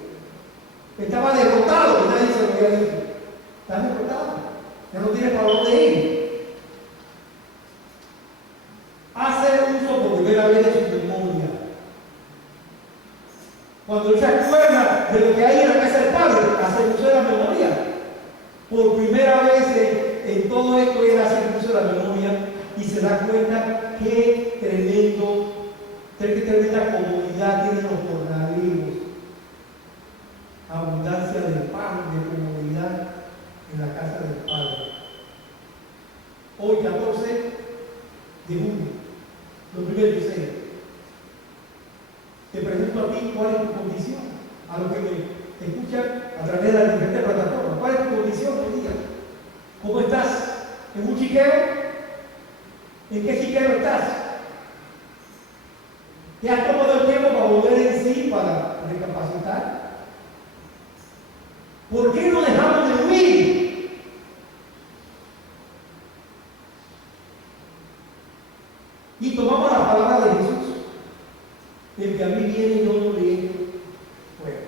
Estaba derrotado y nadie se lo había dicho. Está derrotado, ya no tiene para dónde ir. Hace uso por primera vez de su memoria. Cuando él se acuerda de lo que hay en la casa del Padre, hace uso de la memoria. Por primera vez en todo esto él hace uso de la memoria y se da cuenta qué tremenda comodidad tienen los jornaleros. Abundancia de pan, de comodidad en la casa del Padre. Hoy 14 de junio, 2016. Te pregunto a ti, ¿cuál es tu condición? A los que me escuchan a través de las diferentes plataformas, ¿cuál es tu condición hoy día? ¿Cómo estás? ¿En un chiquero? ¿En qué chiquero estás? ¿Te has tomado el tiempo para volver en sí, para recapacitar? ¿Por qué no dejamos de huir? Y tomamos la palabra de Jesús. El que a mí viene yo no le echo fuera.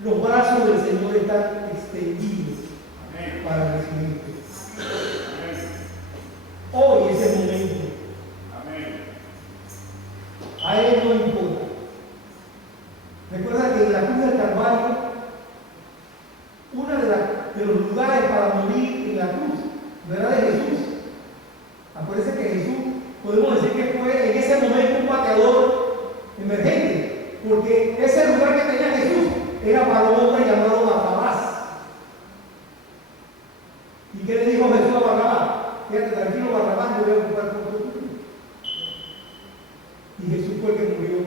Los brazos del Señor están extendidos para recibirte. Hoy es el momento. A Él no importa. Recuerda que en la cruz del Calvario, uno de los lugares para morir en la cruz no era de Jesús. Acuérdense que Jesús, podemos decir que fue en ese momento un bateador emergente, porque ese lugar que tenía Jesús era para un hombre llamado Barrabás. ¿Y qué le dijo Jesús a Barrabás? Fíjate, tranquilo, Barrabás, yo voy a ocupar por tu tuyo. Y Jesús fue el que murió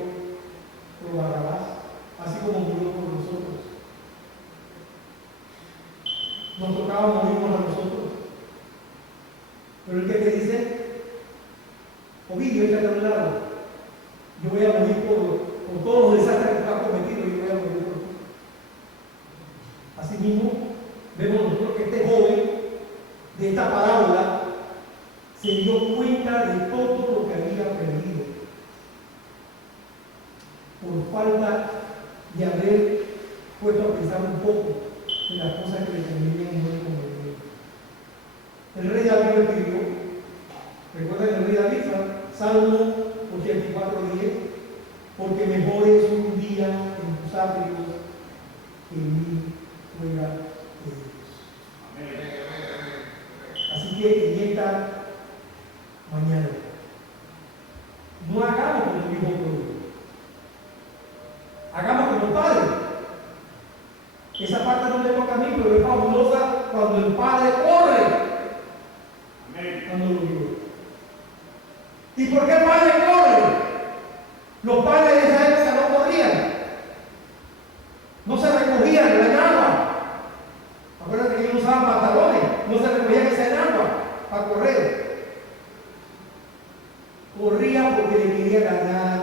por Barrabás, así como murió por nosotros. Nos tocaba morirnos a nosotros. Pero el que te dice, Ovidio, échate a un lado. Yo voy a morir por todos los desastres que tú has cometido, yo voy a morir por ti. Asimismo, vemos nosotros que este joven de esta parábola se dio cuenta de todo lo que había perdido por falta de haber puesto a pensar un poco en las cosas que le convenían y no le convenían. El rey David lo escribió. Recuerden el rey David, Salmo 84:10, porque mejor es un día en tus atrios que mil fuera de Dios. Así que en esta mañana, no hagamos como el mismo pueblo. Hagamos como el Padre. Esa parte no le toca a mí, pero es fabulosa cuando el Padre corre. Cuando lo vio. ¿Y por qué el Padre corre? Los padres de esa época no corrían. quería ganar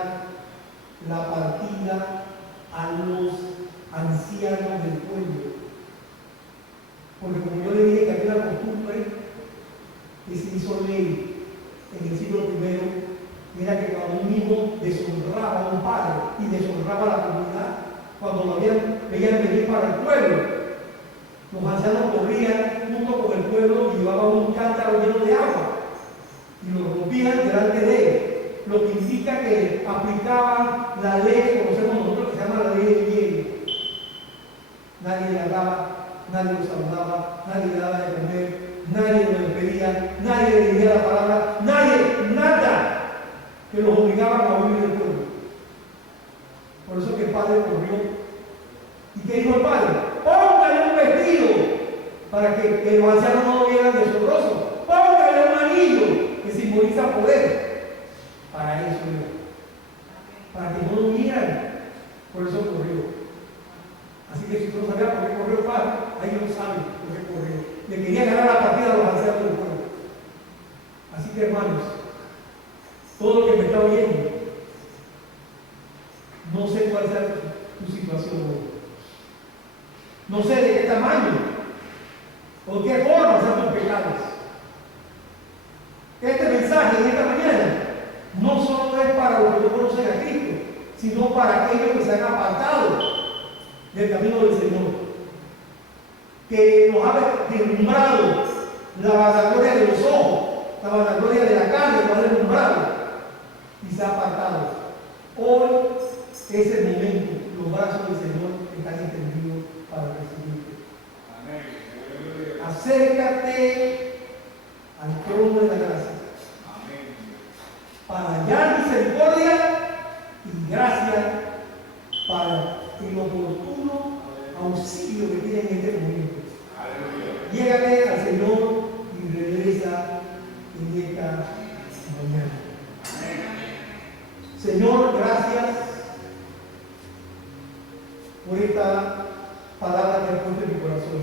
la partida a los ancianos del pueblo. Porque como yo le dije que había una costumbre que se hizo ley en el siglo I, era que cuando un hijo deshonraba a un padre y deshonraba a la comunidad, cuando lo veían venir para el pueblo, los ancianos corrían junto con el pueblo y llevaban un cántaro lleno de agua y lo rompían delante de él, lo que indica que aplicaban la ley que conocemos nosotros, que se llama la ley del hielo. Nadie le hablaba, nadie lo saludaba, nadie le daba de comer, nadie lo despedía, nadie le dirigía la palabra, nada que los obligaba a huir del pueblo. Por eso que el padre corrió. ¿Y qué dijo el padre? Póngale un vestido para que los ancianos no lo vieran deshonroso. Póngale un anillo que simboliza poder. Para eso era. Para que no lo vieran. Por eso corrió. Así que si usted no sabía por qué corrió el padre, ahí no sabe por qué corrió. Le quería ganar la partida a los ancianos del pueblo. Así que hermanos, todo lo que me está oyendo, no sé cuál sea tu situación hoy. No sé de qué tamaño o qué forma sean tus pecados. Este mensaje en esta mañana no solo es para los que no conocen a Cristo, sino para aquellos que se han apartado del camino del Señor, que nos ha deslumbrado la vanagloria de los ojos, la vanagloria de la carne, nos ha deslumbrado y se ha apartado. Hoy es el momento, los brazos del Señor están extendidos para recibirte. Acércate al trono de la gracia para hallar misericordia y gracia para el oportuno auxilio que tiene en este momento. Llégate al Señor y regresa en esta mañana. Señor, gracias por esta palabra que has puesto en mi corazón.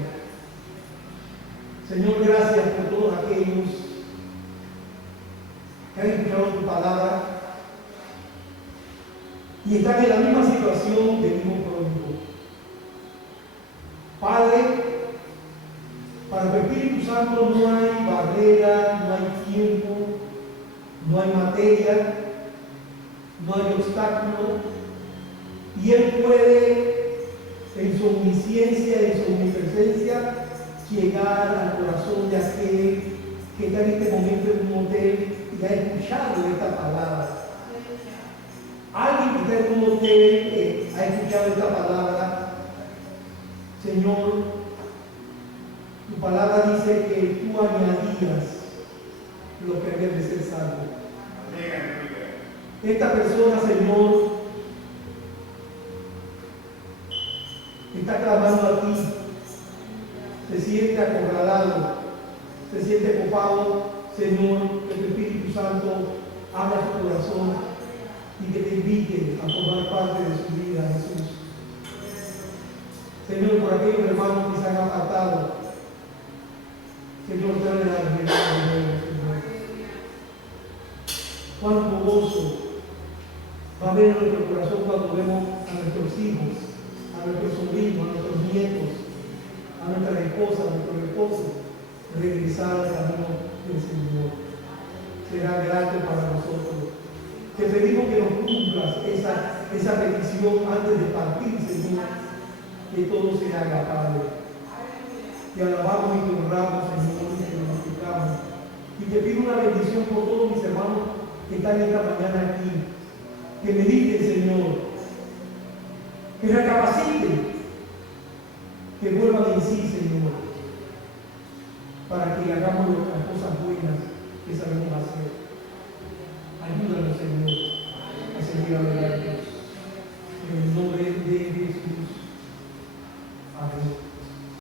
Señor, gracias por todos aquellos que han escuchado tu palabra y están en la misma situación del hijo pródigo. Padre, para tu Espíritu Santo no hay barrera, no hay tiempo, no hay materia, no hay obstáculo, y Él puede, en su omnisciencia, en su omnipresencia, llegar al corazón de aquel que está en este momento en un hotel y ha escuchado esta palabra. Alguien que está en un hotel ha escuchado esta palabra. Señor, tu palabra dice que tú añadías lo que había de ser salvo. Esta persona, Señor, está clamando a ti, se siente acorralado, se siente copado, Señor, que tu Espíritu Santo abra su corazón y que te invite a formar parte de su vida, Jesús. Señor, por aquellos hermanos que se han apartado, Señor, trae la libertad de Dios, Señor. Cuánto gozo va a haber en nuestro corazón cuando vemos a nuestros hijos, a nuestros sobrinos, a nuestros nietos, a nuestra esposa, a nuestro esposo, regresar al camino del Señor. Será grato para nosotros. Te pedimos que nos cumplas esa petición antes de partir, Señor, que todo se haga, Padre. Te alabamos y te honramos, Señor, y te glorificamos. Y te pido una bendición por todos mis hermanos que están esta mañana aquí. Que mediten, Señor. Que recapaciten